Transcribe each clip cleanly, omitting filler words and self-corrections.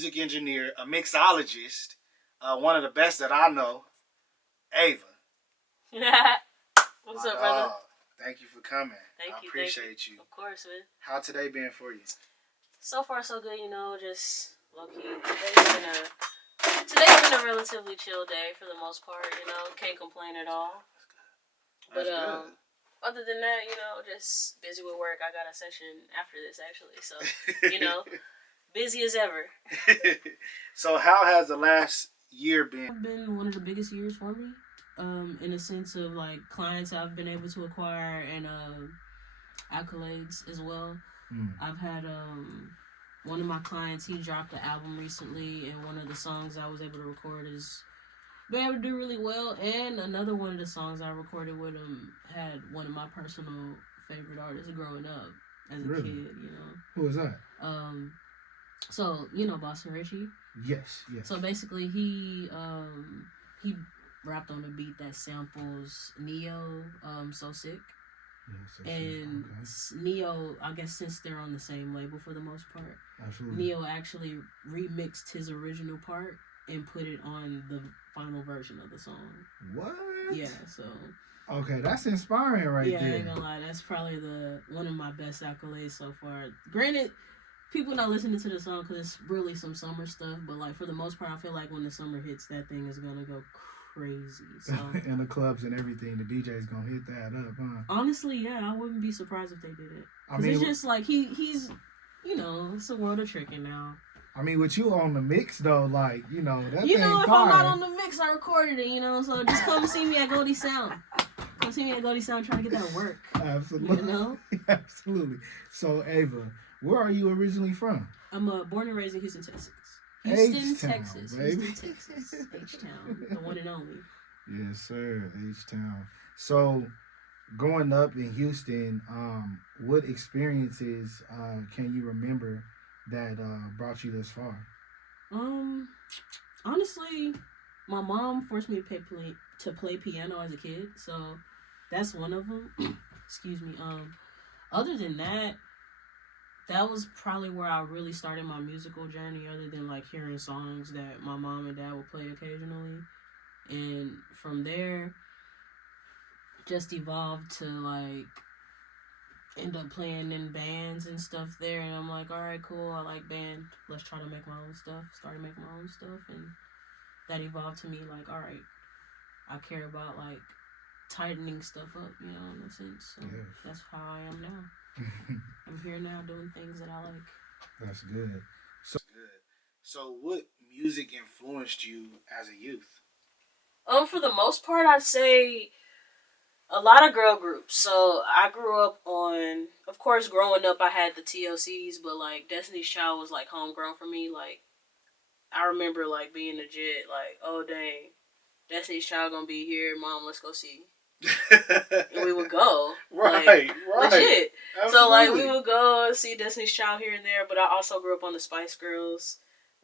music engineer, a mixologist, one of the best that I know, Ava. What's up, brother? Thank you for coming. I appreciate you. Of course, man. How today been for you? So far, so good. Just low-key. Today's been a relatively chill day for the most part. Can't complain at all. That's good. Other than that, just busy with work. I got a session after this, actually. So, busy as ever. So how has the last year been? It's been one of the biggest years for me. In a sense of like clients I've been able to acquire and accolades as well. I've had one of my clients, he dropped an album recently, and one of the songs I was able to record is been able to do really well. And another one of the songs I recorded with him had one of my personal favorite artists growing up as a kid. Who was that? So Boston Richie. Yes. So basically, he rapped on a beat that samples Neo, So Sick. And Neo, I guess since they're on the same label for the most part, absolutely. Neo actually remixed his original part and put it on the final version of the song. What? Yeah, so. Okay, that's inspiring there. Yeah, I ain't gonna lie. That's probably one of my best accolades so far. Granted, people not listening to the song because it's really some summer stuff, but like for the most part, I feel like when the summer hits, that thing is gonna go crazy. So in the clubs and everything, the DJ's gonna hit that up, huh? Honestly, yeah, I wouldn't be surprised if they did it. It's just like he's it's a world of tricking now. I mean, with you on the mix though, like that. If I'm not on the mix, I recorded it. So just come see me at Goldie Sound. Come see me at Goldie Sound trying to get that work. Absolutely. Absolutely. So Ava, where are you originally from? I'm born and raised in Houston, Texas. Texas. Baby. Houston, Texas. H-Town. The one and only. Yes, sir. H-Town. So, growing up in Houston, what experiences can you remember that brought you this far? Honestly, my mom forced me to play piano as a kid, so that's one of them. Excuse me. Other than that, that was probably where I really started my musical journey, other than like hearing songs that my mom and dad would play occasionally. And from there, just evolved to like end up playing in bands and stuff there. And I'm like, all right, cool. I like band. Let's try to make my own stuff. Started making my own stuff. And that evolved to me like, all right, I care about like tightening stuff up, in a sense. So That's how I am now. I'm here now doing things that I like. That's good. So what music influenced you as a youth? For the most part, I'd say a lot of girl groups. So I grew up on, of course, growing up, I had the TLCs, but like Destiny's Child was like homegrown for me. Like I remember like being legit, like, oh dang, Destiny's Child gonna be here, Mom, let's go see. And we would go. Right. Legit. Absolutely. So like we would go see Destiny's Child here and there, but I also grew up on the Spice Girls.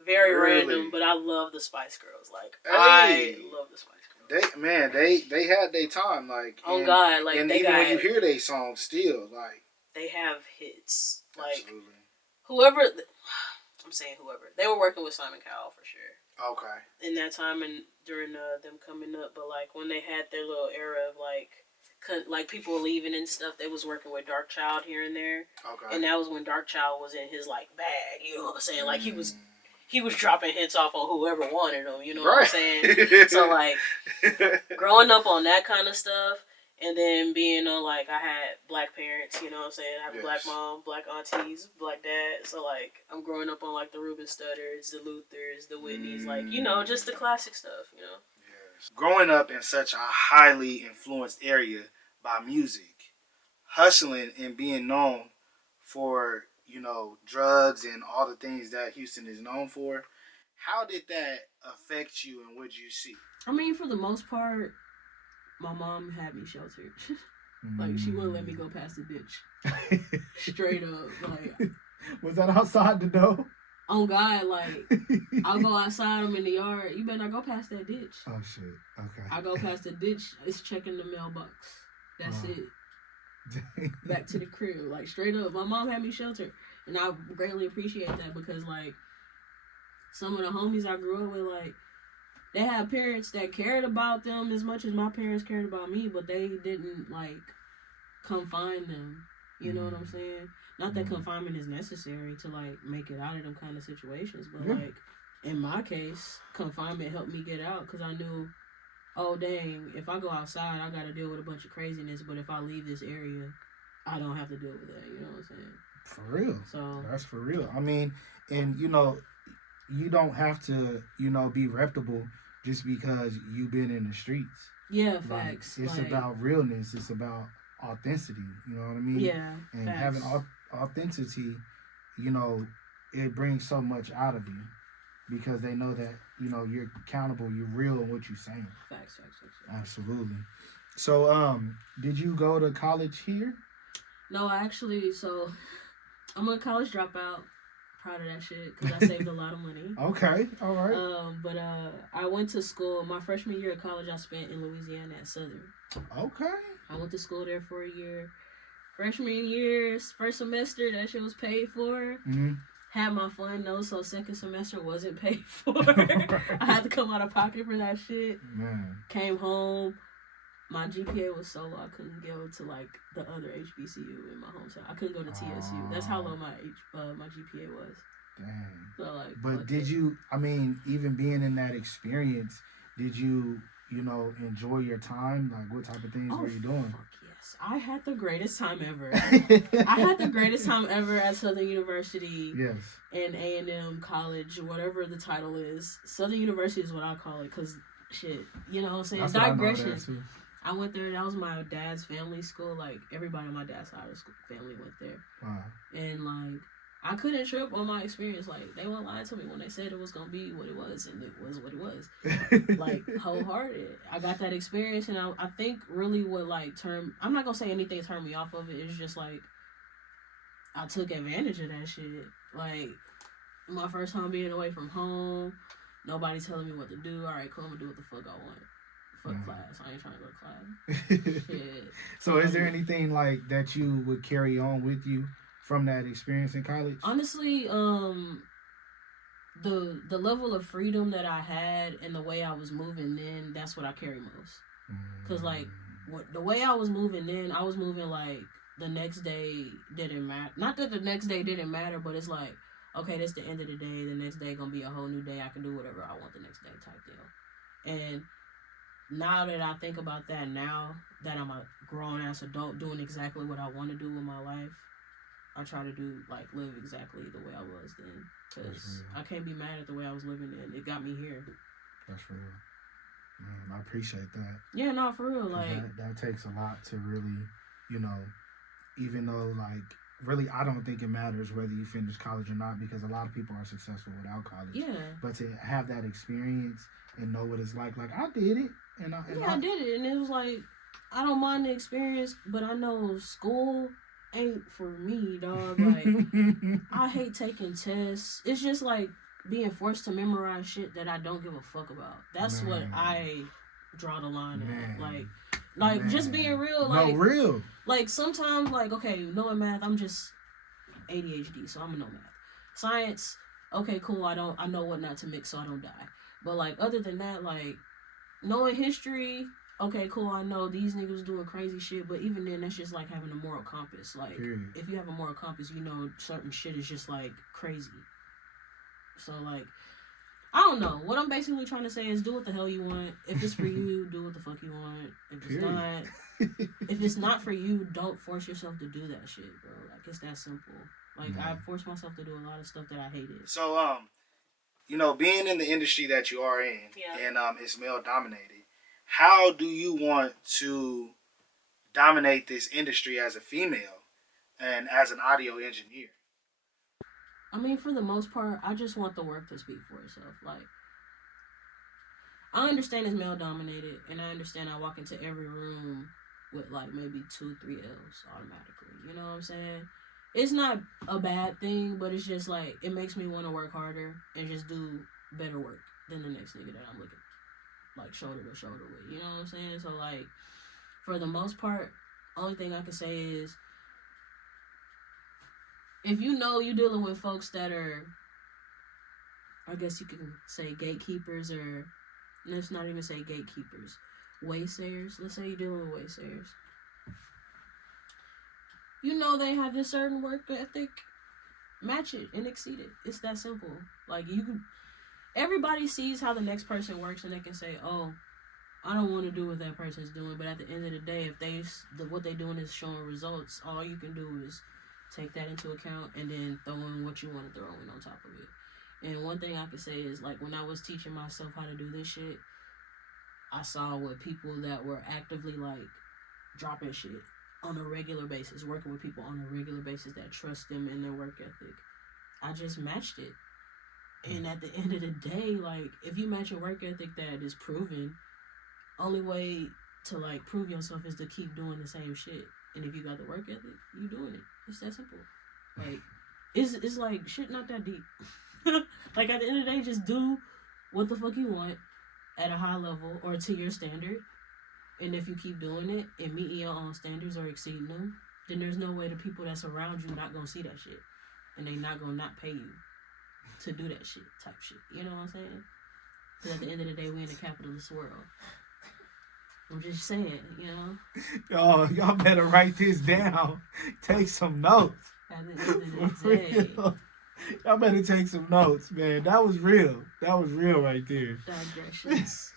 Very random, but I love the Spice Girls. Like I love the Spice Girls. They had their time, like God, like and they even got, when you hear their songs, still like they have hits. Like absolutely. I'm saying whoever, they were working with Simon Cowell for sure. Okay. In that time and during them coming up, but like when they had their little era of like people leaving and stuff, they was working with Dark Child here and there. Okay. And that was when Dark Child was in his like bag, you know what I'm saying? Like he was dropping hits off on whoever wanted them, you know what I'm saying? So like growing up on that kind of stuff, and then being on like I had black parents, you know what I'm saying? I have a black mom, black aunties, black dad. So like I'm growing up on like the Ruben Studders, the Luthers, the Whitneys, like just the classic stuff, Yes. Growing up in such a highly influenced area by music, hustling and being known for drugs and all the things that Houston is known for, how did that affect you and what did you see? I mean, for the most part, my mom had me sheltered. Like, she wouldn't let me go past the ditch. Straight up. Like, was that outside the door? On God, like, I'll go outside, I'm in the yard. You better not go past that ditch. Oh, shit. Okay. I go past the ditch, it's checking the mailbox. That's it. Back to the crib. Like, straight up. My mom had me sheltered. And I greatly appreciate that because, like, some of the homies I grew up with, like, they had parents that cared about them as much as my parents cared about me, but they didn't, like, confine them. You know what I'm saying? Not that confinement is necessary to, like, make it out of them kind of situations, but, like, in my case, confinement helped me get out because I knew, oh, dang, if I go outside, I got to deal with a bunch of craziness, but if I leave this area, I don't have to deal with that. You know what I'm saying? For real. So That's for real. I mean, and, you don't have to, be reputable just because you've been in the streets. yeah, Like, facts. it's like, about realness. It's about authenticity. You know what I mean? yeah, And facts. having authenticity, it brings so much out of you because they know that, you're accountable, you're real in what you're saying. Facts. Absolutely. So, did you go to college here? No, actually, so I'm a college dropout. Proud of that shit because I saved a lot of money. Okay, all right. But I went to school. My freshman year of college, I spent in Louisiana at Southern. Okay. I went to school there for a year. Freshman year, first semester, that shit was paid for. Mm-hmm. Had my fun though, so second semester wasn't paid for. I had to come out of pocket for that shit. Man. Came home. My GPA was so low I couldn't go to like the other HBCU in my hometown. I couldn't go to TSU. That's how low my GPA was. Dang. So like. But did you? I mean, even being in that experience, did you? Enjoy your time? Like, what type of things were you doing? Fuck yes, I had the greatest time ever. I had the greatest time ever at Southern University. Yes. And A&M College, whatever the title is. Southern University is what I call it, cause shit, you know what I'm saying? That's digression. I went there. That was my dad's family school. Like, everybody on my dad's side of the school, family went there. Wow. And, like, I couldn't trip on my experience. Like, they weren't lying to me when they said it was going to be what it was. And it was what it was. Like, wholehearted. I got that experience. And I think really what, like, I'm not going to say anything turned me off of it. It's just, like, I took advantage of that shit. Like, my first time being away from home. Nobody telling me what to do. All right, cool. I'm going to do what the fuck I want. Class. I ain't trying to go to class. Shit. So is there anything like that you would carry on with you from that experience in college? Honestly, the level of freedom that I had and the way I was moving then, that's what I carry most. Cause like the way I was moving then, I was moving like the next day didn't matter. Not that the next day didn't matter, but it's like, okay, that's the end of the day. The next day gonna be a whole new day. I can do whatever I want the next day type deal. And now that I think about that, now that I'm a grown-ass adult doing exactly what I want to do with my life, I try to live exactly the way I was then. Because I can't be mad at the way I was living then. It got me here. That's real. Man, I appreciate that. Yeah, no, for real. Like that takes a lot to really, even though, like, really, I don't think it matters whether you finish college or not because a lot of people are successful without college. Yeah. But to have that experience and know what it's like I did it. I did it, and it was like, I don't mind the experience, but I know school ain't for me, dog. Like, I hate taking tests. It's just like being forced to memorize shit that I don't give a fuck about. That's what I draw the line at. Like just being real. Like, no, real. Like, sometimes, like, okay, knowing math, I'm just ADHD, so I'm gonna know math. Science, okay, cool. I know what not to mix, so I don't die. But like, other than that, like, knowing history, okay, cool, I know these niggas doing crazy shit, but even then, that's just like having a moral compass. Like, if you have a moral compass, you know certain shit is just, like, crazy. So, like, I don't know. What I'm basically trying to say is do what the hell you want. If it's for you, do what the fuck you want. If it's not for you, don't force yourself to do that shit, bro. Like, it's that simple. Like, I forced myself to do a lot of stuff that I hated. So, being in the industry that you are in, and it's male dominated, how do you want to dominate this industry as a female and as an audio engineer? I mean, for the most part, I just want the work to speak for itself. Like, I understand it's male dominated, and I understand I walk into every room with like maybe 2-3 L's automatically. You know what I'm saying? It's not a bad thing, but it's just like, it makes me want to work harder and just do better work than the next nigga that I'm looking like shoulder to shoulder with. You know what I'm saying? So like, for the most part, only thing I can say is, if you know you're dealing with folks that are I guess you can say gatekeepers, or let's not even say gatekeepers, waysayers. Let's say you're dealing with waysayers. You know they have this certain work ethic. Match it and exceed it. It's that simple. Like you can. Everybody sees how the next person works, and they can say, "Oh, I don't want to do what that person's doing." But at the end of the day, if what they're doing is showing results, all you can do is take that into account and then throw in what you want to throw in on top of it. And one thing I could say is, like, when I was teaching myself how to do this shit, I saw what people that were actively, like, dropping shit on a regular basis, working with people on a regular basis that trust them and their work ethic. I just matched it. And at the end of the day, like, if you match a work ethic that is proven, only way to, like, prove yourself is to keep doing the same shit. And if you got the work ethic, you doing it. It's that simple. Like, it's like, shit not that deep. Like, at the end of the day, just do what the fuck you want at a high level or to your standard. And if you keep doing it and meeting your own standards or exceeding them, then there's no way the people that's around you not gonna see that shit. And they not gonna not pay you to do that shit type shit. You know what I'm saying? Because at the end of the day, we in a capitalist world. I'm just saying, you know? Oh, y'all better write this down. Take some notes. At the end of the day. Y'all better take some notes, man. That was real. That was real right there. Digressions.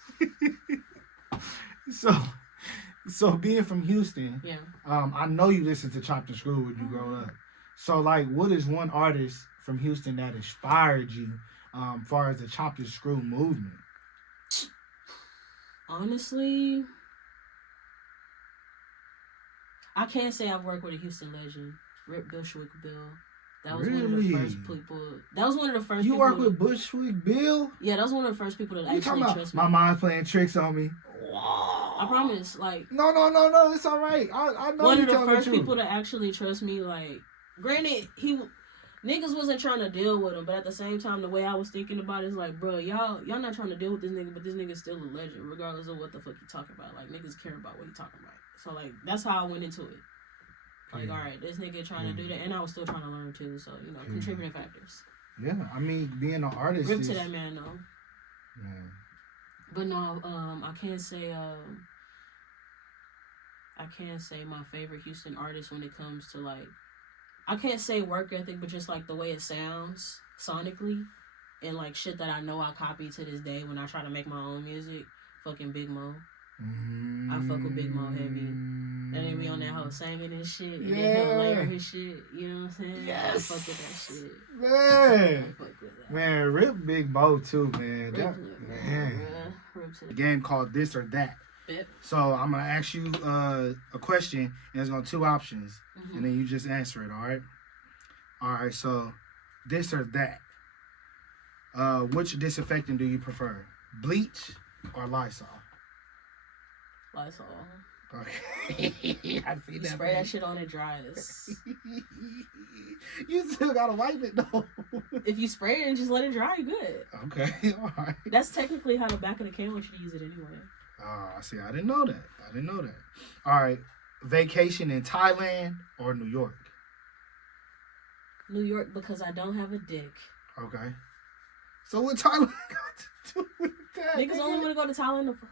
So being from Houston, yeah. I know you listened to Chopped and Screwed when you grow up. So, like, what is one artist from Houston that inspired you as far as the Chopped and Screwed movement? Honestly, I can't say I've worked with a Houston legend. Rip Bushwick Bill. That was one of the first people. That was one of the first you people. You work with Bushwick Bill? Yeah, that was one of the first people that actually trust me. My mind's playing tricks on me. I promise. Like, no, it's all right. I know one you of the telling first the truth. people to actually trust me. Like, granted, niggas wasn't trying to deal with him, but at the same time, the way I was thinking about it is like, bro, y'all not trying to deal with this nigga, but this nigga's still a legend, regardless of what the fuck you talking about. Like, niggas care about what he talking about. So, like, that's how I went into it. Like, all right, this nigga trying to do that, and I was still trying to learn too. So, you know, contributing factors. Yeah, I mean, being an artist. Rip to that man, though. Man. But no, I can't say my favorite Houston artist when it comes to, like, I can't say work ethic, but just, like, the way it sounds sonically and, like, shit that I know I copy to this day when I try to make my own music. Fucking Big Mo. I fuck with Big Mo heavy. That nigga be on that whole singing and shit. And then he'll layer his shit. You know what I'm saying? Yes. I fuck with that shit. Man. I fuck with that. Man, Rip Big Mo too, man. Man. A game called This or That. Yep. So I'm gonna ask you a question, and it's gonna two options, and then you just answer it. All right. All right. So, this or that. Which disinfectant do you prefer, bleach or Lysol? Lysol. Okay. I see You that. spray that shit on, it dries. You still gotta wipe it though. If you spray it and just let it dry, you good. Okay. All right. That's technically how the back of the can wants you to use it anyway. Oh, I see. I didn't know that. All right. Vacation in Thailand or New York? New York, because I don't have a dick. Okay. So what Thailand got to do with that? Niggas only want to go to Thailand to fuck.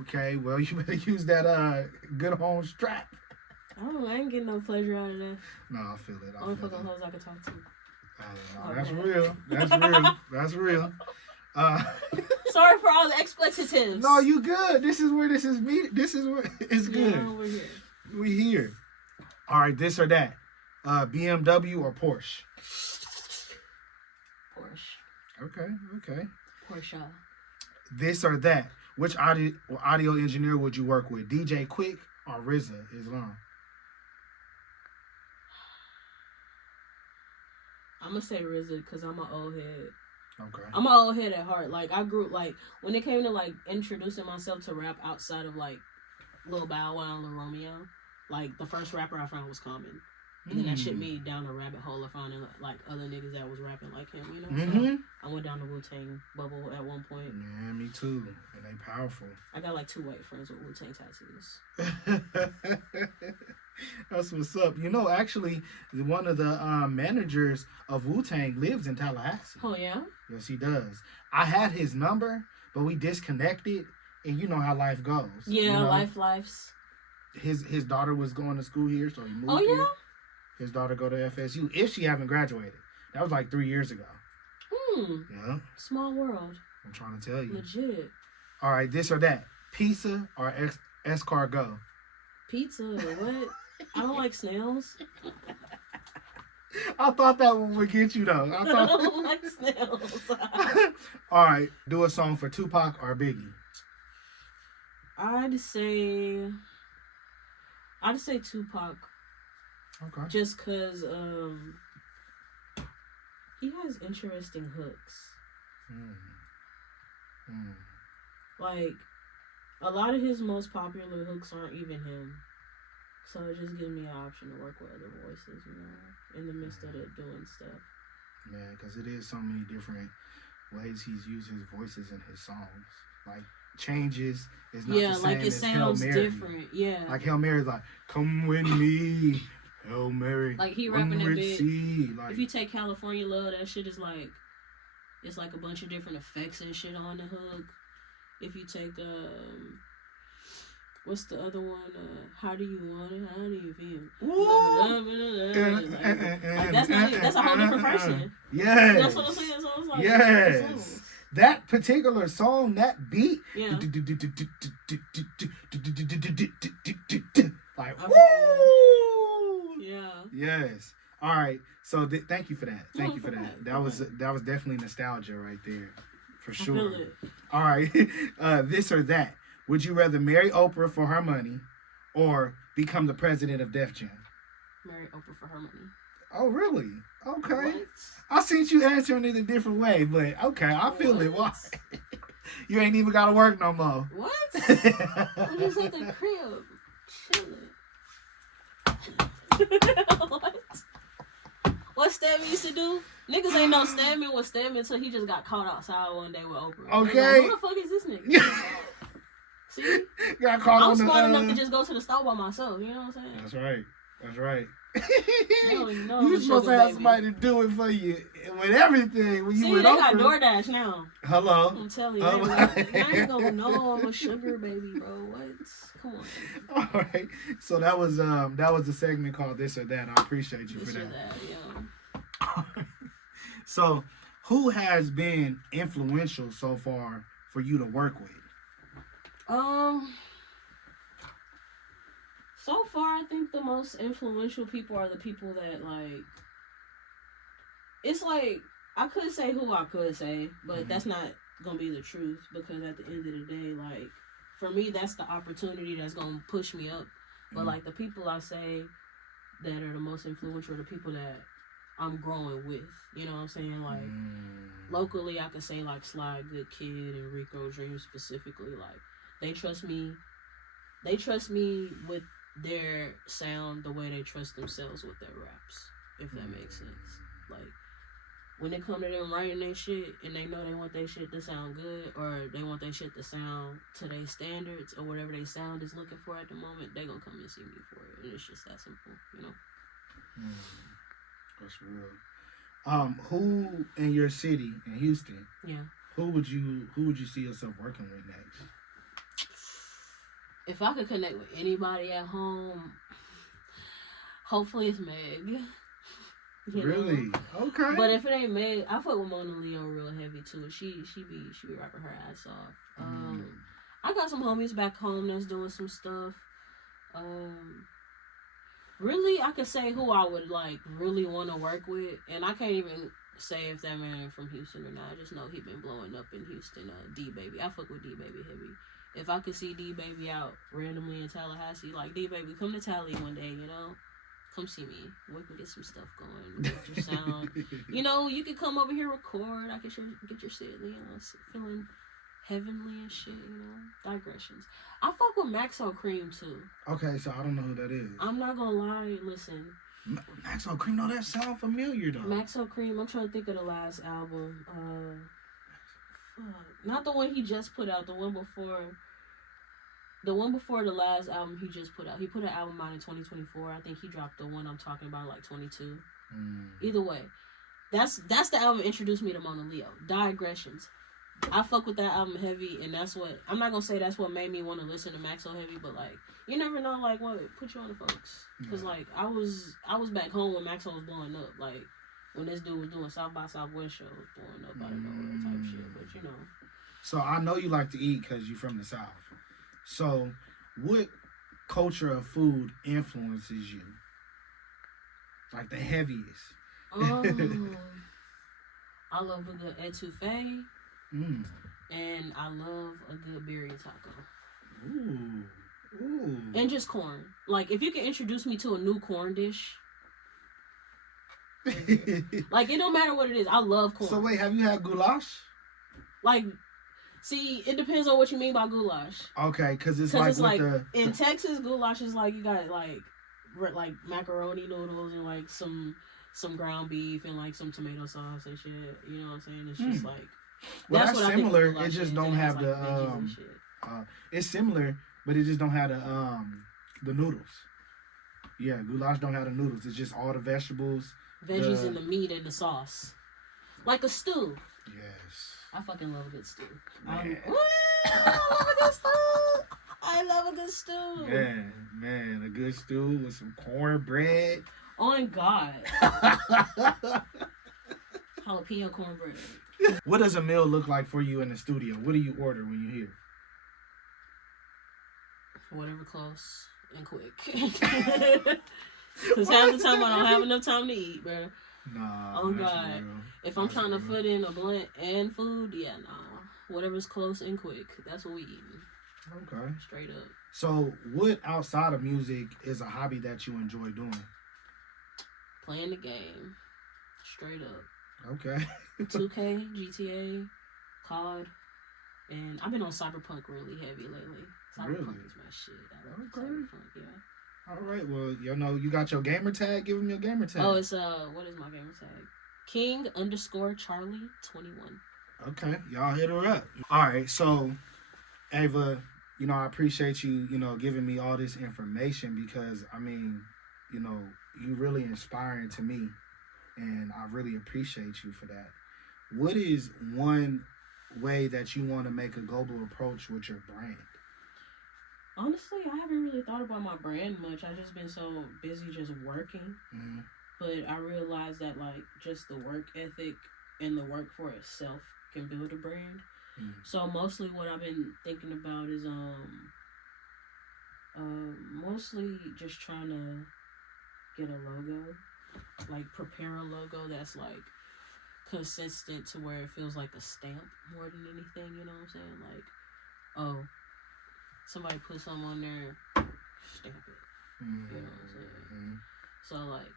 Okay. Well, you better use that good home strap. I ain't getting no pleasure out of that. No, I feel it. Only fucking hoes I can talk to. That's real. That's real. Sorry for all the explicitives. No, you good. This is where this is it's good. Yeah, we're here. We here. All right, this or that. BMW or Porsche? Porsche. Okay. Porsche. This or that. Which audio engineer would you work with? DJ Quick or RZA Islam? I'm gonna say RZA because I'm an old head. Okay. I'm an old head at heart. Like, I grew, like, when it came to, like, introducing myself to rap outside of, like, Lil Bow Wow and Lil Romeo, like, the first rapper I found was Common. And then that shit me down a rabbit hole of finding like other niggas that was rapping like him, you know. Mm-hmm. So I went down the Wu-Tang bubble at one point. Yeah, me too. And they powerful. I got like 2 white friends with Wu-Tang tattoos. That's what's up. You know, actually, one of the managers of Wu-Tang lives in Tallahassee. Oh yeah. Yes, he does. I had his number, but we disconnected, and you know how life goes. Yeah, you know? lives. His daughter was going to school here, so he moved. Oh yeah. Here. His daughter go to FSU if she haven't graduated. That was like 3 years ago. Yeah. Small world. I'm trying to tell you. Legit. All right, this or that. Pizza or escargot? Pizza. What? I don't like snails. I thought that one would get you though. I don't like snails. All right, do a song for Tupac or Biggie. I'd say Tupac. Okay. Just cause he has interesting hooks. Like a lot of his most popular hooks aren't even him. So it just gives me an option to work with other voices, you know, in the midst of it doing stuff. Man, because it is so many different ways he's used his voices in his songs. Like changes is not the same like it as sounds Hail Mary. different. Yeah. Like Hail Mary's like, come with me, Hail Mary. Like he rapping that bit. Like, if you take California Love, that shit is like, it's like a bunch of different effects and shit on the hook. If you take what's the other one? How do you want it? How do you feel? Like, that's a whole different person. Yes. That's what I'm saying. So it's like, yes. That particular song, that beat. Yeah. Like, Okay. woo! Yeah. Yes. All right. So thank you for that. Thank you for go that. ahead, That was definitely nostalgia right there, for sure. I feel it. All right. This or that. Would you rather marry Oprah for her money or become the president of Def Jam? Marry Oprah for her money. Oh, really? Okay. What? I seen you answering it a different way, but okay, I feel it. Why? You ain't even got to work no more. What? I'm just at the crib, chilling. What Stedman used to do? Niggas ain't know Stedman was Stedman until he just got caught outside one day with Oprah. Okay. Like, who the fuck is this nigga? See? Got caught I'm smart enough to just go to the store by myself. You know what I'm saying? That's right. That's right. No, You supposed to have somebody to do it for you with everything. When you See, went they got Oprah. DoorDash now. Hello. I'm telling you. Hello. I ain't gonna know I'm a sugar baby, bro. What? Come on. All right. So that was a segment called This or That. I appreciate you This for or that. yeah. So, who has been influential so far for you to work with? So far, I think the most influential people are the people that, like, it's like, I could say who I could say, but that's not gonna be the truth, because at the end of the day, like, for me, that's the opportunity that's gonna push me up. But, like, the people I say that are the most influential are the people that I'm growing with. You know what I'm saying? Like, locally, I could say, like, Sly Good Kid and Rico Dream specifically. Like, they trust me with their sound the way they trust themselves with their raps, if that makes sense. Like, when it come to them writing their shit and they know they want their shit to sound good, or they want their shit to sound to their standards, or whatever they sound is looking for at the moment, they gonna come and see me for it. And it's just that simple, you know? That's real. Who in your city, in Houston, who would you see yourself working with next? If I could connect with anybody at home, hopefully it's Meg. Really? Okay. But if it ain't Meg, I fuck with Mona Leo real heavy too. She be rapping her ass off. I got some homies back home that's doing some stuff. Really, I could say who I would like really want to work with, and I can't even say if that man from Houston or not. I just know he been blowing up in Houston. D Baby, I fuck with D Baby heavy. If I could see D Baby out randomly in Tallahassee, like, D Baby, come to Tally one day, you know? Come see me. We can get some stuff going. Get your sound. You know, you can come over here, record. I can get your shit, you know, feeling heavenly and shit, you know? Digressions. I fuck with Maxo Cream, too. Okay, so I don't know who that is. I'm not gonna lie. Listen, Maxwell Cream, no, that sound familiar though. Maxo Cream. I'm trying to think of the last album. Not the one he just put out. The one before. The one before the last album he just put out. He put an album out in 2024. I think he dropped the one I'm talking about like 22. Either way, that's the album that introduced me to Mona Leo. Digressions. I fuck with that album heavy, and that's what I'm not gonna say that's what made me want to listen to Maxo heavy, but like you never know like what put you on the folks. Cause like I was back home when Maxo was blowing up, like when this dude was doing South by Southwest shows, blowing up out of nowhere type shit. But you know. So I know you like to eat because you're from the South. So what culture of food influences you? Like the heaviest. I love a good etouffee. And I love a good berry taco. Ooh. And just corn. Like, if you can introduce me to a new corn dish. Like, it don't matter what it is. I love corn. So, wait, have you had goulash? Like, see, it depends on what you mean by goulash. Okay, because it's like in Texas, goulash is like, you got, like macaroni noodles and, like, some ground beef and, like, some tomato sauce and shit. You know what I'm saying? It's just, like... Well, that's similar. It just don't have the it's similar, but it just don't have the noodles. Yeah, goulash don't have the noodles. It's just all the vegetables, veggies, and the meat and the sauce, like a stew. Yes, I fucking love a good stew. I love a good stew. I love a good stew. Man, a good stew with some cornbread. On God, jalapeno cornbread. What does a meal look like for you in the studio? What do you order when you're here? Whatever close and quick. Because half the time I don't have enough time to eat, bro. Nah. Oh God. Real. If I'm trying to put in a blunt and food, yeah, nah. Whatever's close and quick. That's what we eating. Okay. Straight up. So, what outside of music is a hobby that you enjoy doing? Playing the game. Straight up. Okay. 2K, GTA, COD, and I've been on Cyberpunk really heavy lately. Cyberpunk is my shit. I love Cyberpunk, yeah. All right, well, you got your gamer tag? Give him your gamer tag. Oh, it's, what is my gamer tag? King_Charlie21. Okay, y'all hit her up. All right, so, Ava, I appreciate you, giving me all this information because, I mean, you really inspiring to me. And I really appreciate you for that. What is one way that you want to make a global approach with your brand? Honestly, I haven't really thought about my brand much. I've just been so busy just working. Mm-hmm. But I realized that, like, just the work ethic and the work for itself can build a brand. Mm-hmm. So mostly what I've been thinking about is mostly just trying to get a logo. Like, prepare a logo that's, like, consistent to where it feels like a stamp more than anything, you know what I'm saying? Like, oh, somebody put something on there, stamp it, you know what I'm saying? So, like,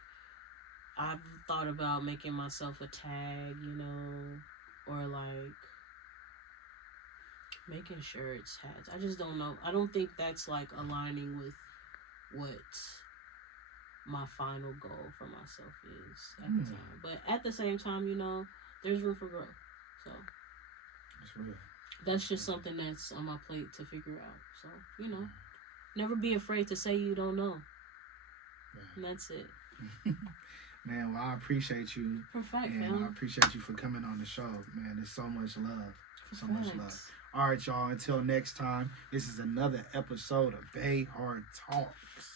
I've thought about making myself a tag, or, like, making shirts, hats. I just don't know. I don't think that's, like, aligning with what my final goal for myself is at the time. But at the same time, there's room for growth. So that's real. That's just something that's on my plate to figure out. So, never be afraid to say you don't know. And that's it. Man, well, I appreciate you. Perfect, and I appreciate you for coming on the show, man. There's so much love. So much love. All right, y'all. Until next time, this is another episode of Bay Hard Talks.